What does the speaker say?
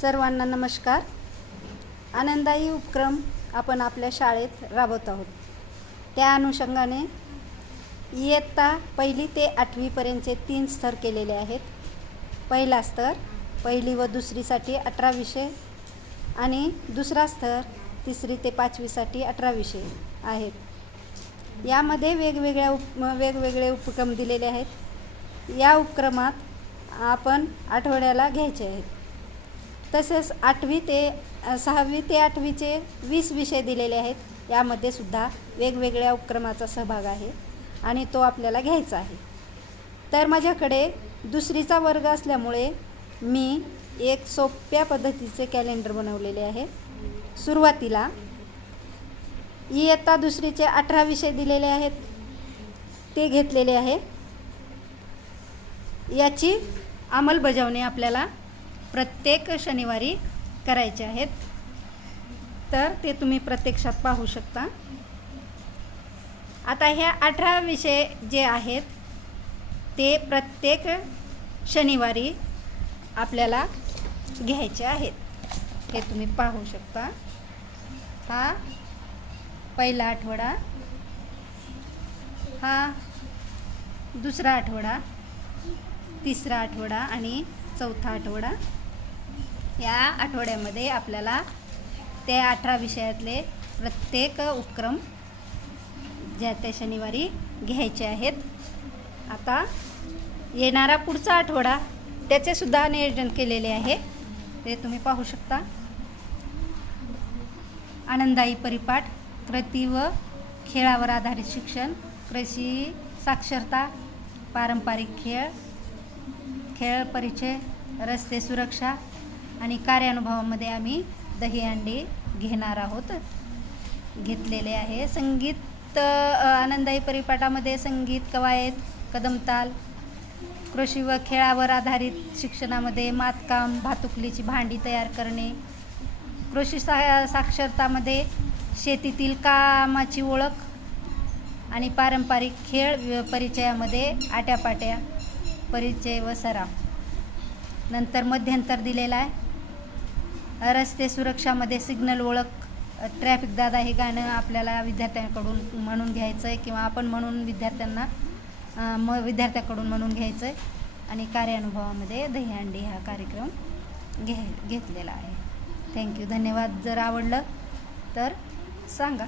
सर्वांना नमस्कार. आनंदायी उपक्रम आपण आपल्या शाळेत राबवत आहोत. त्या अनुषंगाने इयत्ता 1ली ते 8वीपर्यंतचे 3 स्तर केलेले आहेत. पहिला स्तर 1ली व 2रीसाठी 18 विषय आणि दुसरा स्तर 3री ते 5वीसाठी 18 विषय आहेत. यामध्ये वेगवेगळे उपक्रम दिलेले आहेत. या उपक्रमात आपण आठवड्याला घ्यायचे आहेत. तसेच 6वी ते 8वीचे 20 विषय दिलेले आहेत. यामध्ये सुद्धा वेगवेगळ्या उपक्रमाचा सहभाग आहे आणि तो आपल्याला घ्यायचा आहे. तर माझ्याकडे 2रीचा वर्ग असल्यामुळे मी एक सोप्या पद्धतीचे कॅलेंडर बनवलेले आहे. सुरुवातीला इयत्ता 2रीचे 18 विषय दिलेले आहेत, ते घेतलेले आहे. याची अंमलबजावणी आपल्याला प्रत्येक शनिवारी करायचे आहेत. तर ते तुम्ही प्रत्यक्षात पाहू शकता. आता ह्या 18 विषय जे आहेत ते प्रत्येक शनिवारी आपल्याला घ्यायचे आहेत. हे तुम्ही पाहू शकता. हा पहिला आठवडा, हा दुसरा आठवडा, तिसरा आठवडा आणि चौथा आठवडा. या आठवड्यामध्ये आपल्याला त्या 18 विषयातले प्रत्येक उपक्रम ज्या त्या शनिवारी घ्यायचे आहेत. आता येणारा पुढचा आठवडा त्याचे सुद्धा नियोजन केलेले आहे. ते तुम्ही पाहू शकता. आनंदायी परिपाठ, कृती व खेळावर आधारित शिक्षण, कृषी साक्षरता, पारंपरिक खेळ परिचय, रस्ते सुरक्षा आणि कार्यानुभवामध्ये आम्ही दहीहंडी घेणार आहोत, घेतलेले आहे. संगीत आनंदायी परिपाठामध्ये संगीत, कवायत, कदमताल, कृषी व खेळावर आधारित शिक्षणामध्ये मातकाम, भातुकलीची भांडी तयार करणे, कृषी साक्षरतामध्ये शेतीतील कामाची ओळख आणि पारंपरिक खेळ परिचयामध्ये आट्यापाट्या परिचय व सराव. नंतर मध्यंतर दिलेला आहे. रस्ते सुरक्षामध्ये सिग्नल ओळख, ट्रॅफिक दादा हे गाणं आपल्याला विद्यार्थ्यांकडून म्हणून घ्यायचं आहे किंवा आपण म्हणून विद्यार्थ्याकडून म्हणून घ्यायचं आहे. आणि कार्यानुभवामध्ये दहीहंडी हा कार्यक्रम घेतलेला आहे. थँक्यू. धन्यवाद. जर आवडलं तर सांगा.